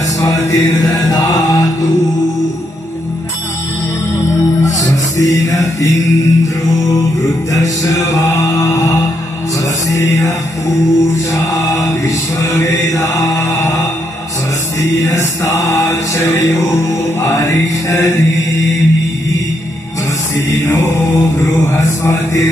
बृहस्पतिर्ददातु स्वस्ति न इन्द्रो वृद्धश्रवाः स्वस्ति न पूषा विश्ववेदाः स्वस्ति नस्ताक्षर्यो अरिष्टनेमिः स्वस्ति नो बृहस्पतिर्ददातु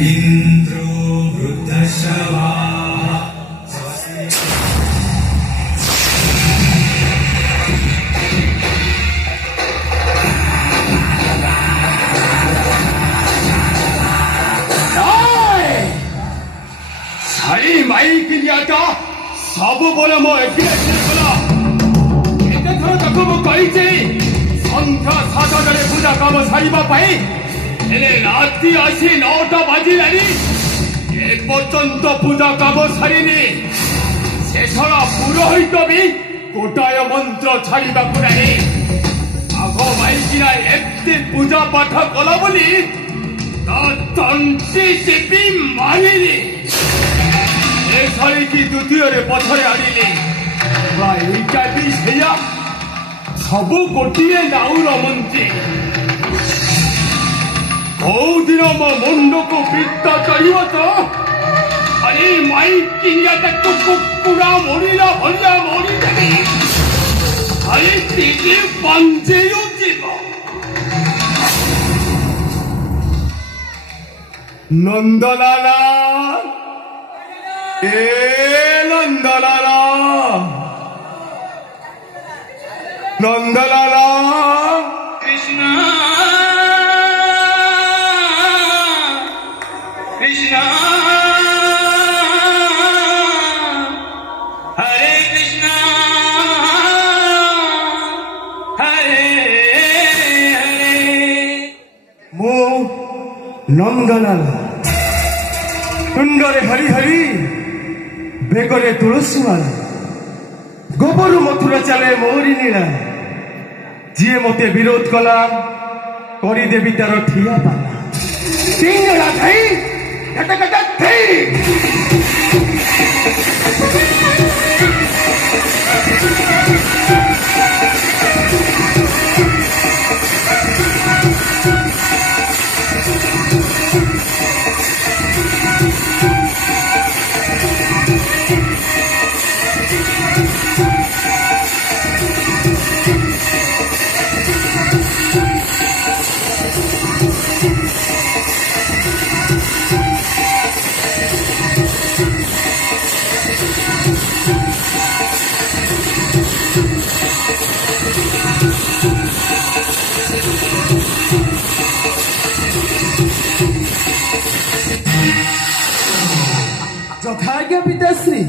इंद्रो वृद्धश्रवाः सारी माई किलियाटा सब बोले मो एकिले गला एते थर ताको मो कहिछि संख्या 7 रे पूजा काम सारिबा पाई एले राति आसी 9टा बाजिलानी ए पर्यंत पूजा काम सारिनी शेषरा पुरोहित भी गोटाय मंत्र छाड़िबा कुरानी आगो माइकिना एते पूजा पाठ कला बोली ता तंती टिपी मारिली ए सारी की द्वितीय रे पथरे आनिली भाई काबी सेया सब गोटिए नाउर मंत्री दिन मो मुंड को पिता चढ़ियो तो अरे माई किया तक कुकुरा मोरीला भलिया मोरी देवी अरे तीजे पंजेयो जीव नंदलाला ए नंदलाला नंदलाला कृष्ण कृष्णा हरे कृष्णा हरे हरे मो नंदलाल तुंडरे हरि हरि बेगरे तुलसी माला गोबरु मथुरा चले मोरी नीला जी मते विरोध कला करी देवी तार ठिया पाला सिंगड़ा थाई कटा कटा थाई যথাজ্ঞা পিতাশ্রী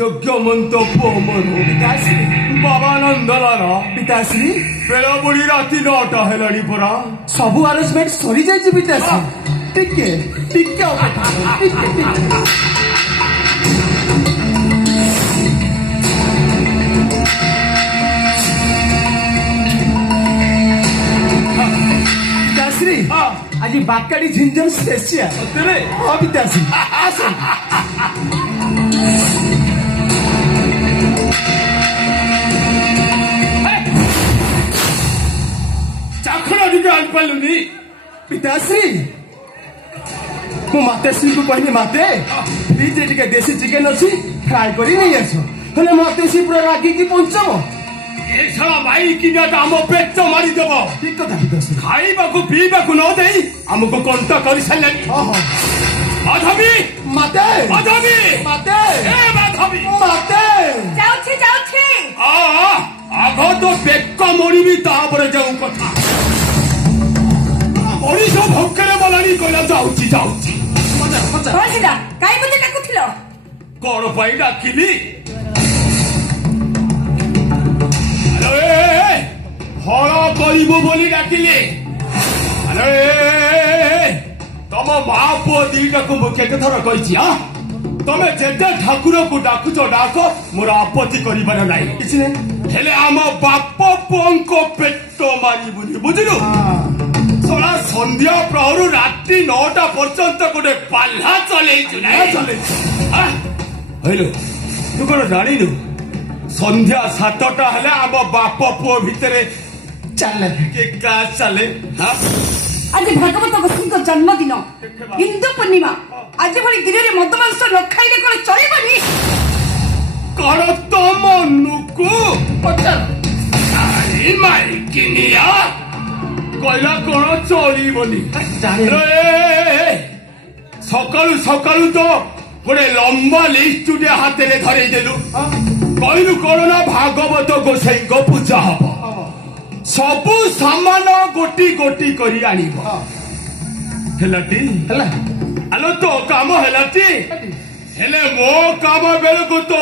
যোগ্য মন্তব্য মর পিতাশ্রী বাবা নন্দলাল পিতাশ্রী বেলা বুড়ি রাতি 9টা হেলানি পরা সবু আরেঞ্জমেন্ট সরি যাইছি পিতাশ্রী টিকে টিকে অপেক্ষা টিকে টিকে পিতাশ্রী আজি বাকাড়ি ঝিঞ্ঝর স্পেশিয়াল সত্যি পিতাশ্রী আসুন ଚାଖଣା ଟିକେ ଆଣିପାରିଲୁନି ପିତାଶ୍ରୀ ମୁଁ ମାତାଶ୍ରୀଙ୍କୁ କହିଲି ମାତେ ଫ୍ରିଜରେ ଟିକେ ଦେଶୀ ଚିକେନ ଅଛି ଫ୍ରାଏ କରି ନେଇ ଆସ ହେଲେ ମାତାଶ୍ରୀ ପୁରା ରାଗିକି ପଞ୍ଚମ ଏ ଶାଳା ମାଇ କିନିଆଟା ଆମ ପେଟ ମାରିଦେବ ଠିକ କଥା ପିତାଶ୍ରୀ ଖାଇବାକୁ ପିଇବାକୁ ନ ଦେଇ ଆମକୁ କଣ୍ଟ କରିସାରିଲାଣି ମାଧବୀ ମାତେ ମାଧବୀ ମାତେ ଏ ମାଧବୀ ମାତେ ଯାଉଛି ଯାଉଛି ଆଗ ତ ବେକ ମୋଡ଼ିବି ତାପରେ ଯେଉଁ କଥା ମଣିଷ ଭୋକରେ ମଲାଣି କହିଲା ଯାଉଛି ଯାଉଛି ବସିଲା କାଇଁ ମୋତେ ଡାକୁଥିଲ କଣ ପାଇଁ ଡାକିଲି ହଳ କରିବୁ ବୋଲି ଡାକିଲି ତମ ମା ପୁଅ ଦିଟାକୁ ମୁଁ କେତେ ଥର କହିଛି ତମେ ଯେତେ ଠାକୁରକୁ ଡାକୁଛ ଡାକ ମୋର ଆପତ୍ତି କରିବାର ନାହିଁ କିଛି ନାହିଁ ହେଲେ ଆମ ବାପ ପୁଅଙ୍କ ପେଟ ମାରିବୁନି ବୁଝିଲୁ ଶଳା ସନ୍ଧ୍ୟା ପ୍ରହରୁ ରାତି 9ଟା ପର୍ଯ୍ୟନ୍ତ ଗୋଟେ ପାଲ୍ହା ଚଲେଇଛୁ କହିଲୁ ତୁ କଣ ଜାଣିନୁ ସନ୍ଧ୍ୟା 7ଟା ହେଲେ ଆମ ବାପ ପୁଅ ଭିତରେ ଚାଲେ ଚାଲେ ଆଜି ଭାଗବତ ଗୋଷ୍ଠୀଙ୍କ ଜନ୍ମଦିନ ହିନ୍ଦୁ ପୂର୍ଣ୍ଣିମା ଆଜି ଭଳି ଦିନରେ ମଦ ମାଂସ ନ ଖାଇଲେ କଣ ଚଳିବନି କଣ ତ ମନୁକୁ ମାଇକିନିଆ କହିଲା କଣ ଚଳିବନି ସକାଳୁ ସକାଳୁ ତ ଗୋଟେ ଲମ୍ବା ଲିଷ୍ଟ ହାତରେ ଧରେଇ ଦେଲୁ କହିଲୁ କଣ ନା ଭାଗବତ ଗୋସାଇଙ୍କ ପୂଜା ହବ ସବୁ ସାମାନ ଗୋଟି ଗୋଟି କରି ଆଣିବ ହେଲାଟି ହେଲା ଆଲୋ ତୋ କାମ ହେଲାଟି ହେଲେ ମୋ କାମ ବେଳକୁ ତ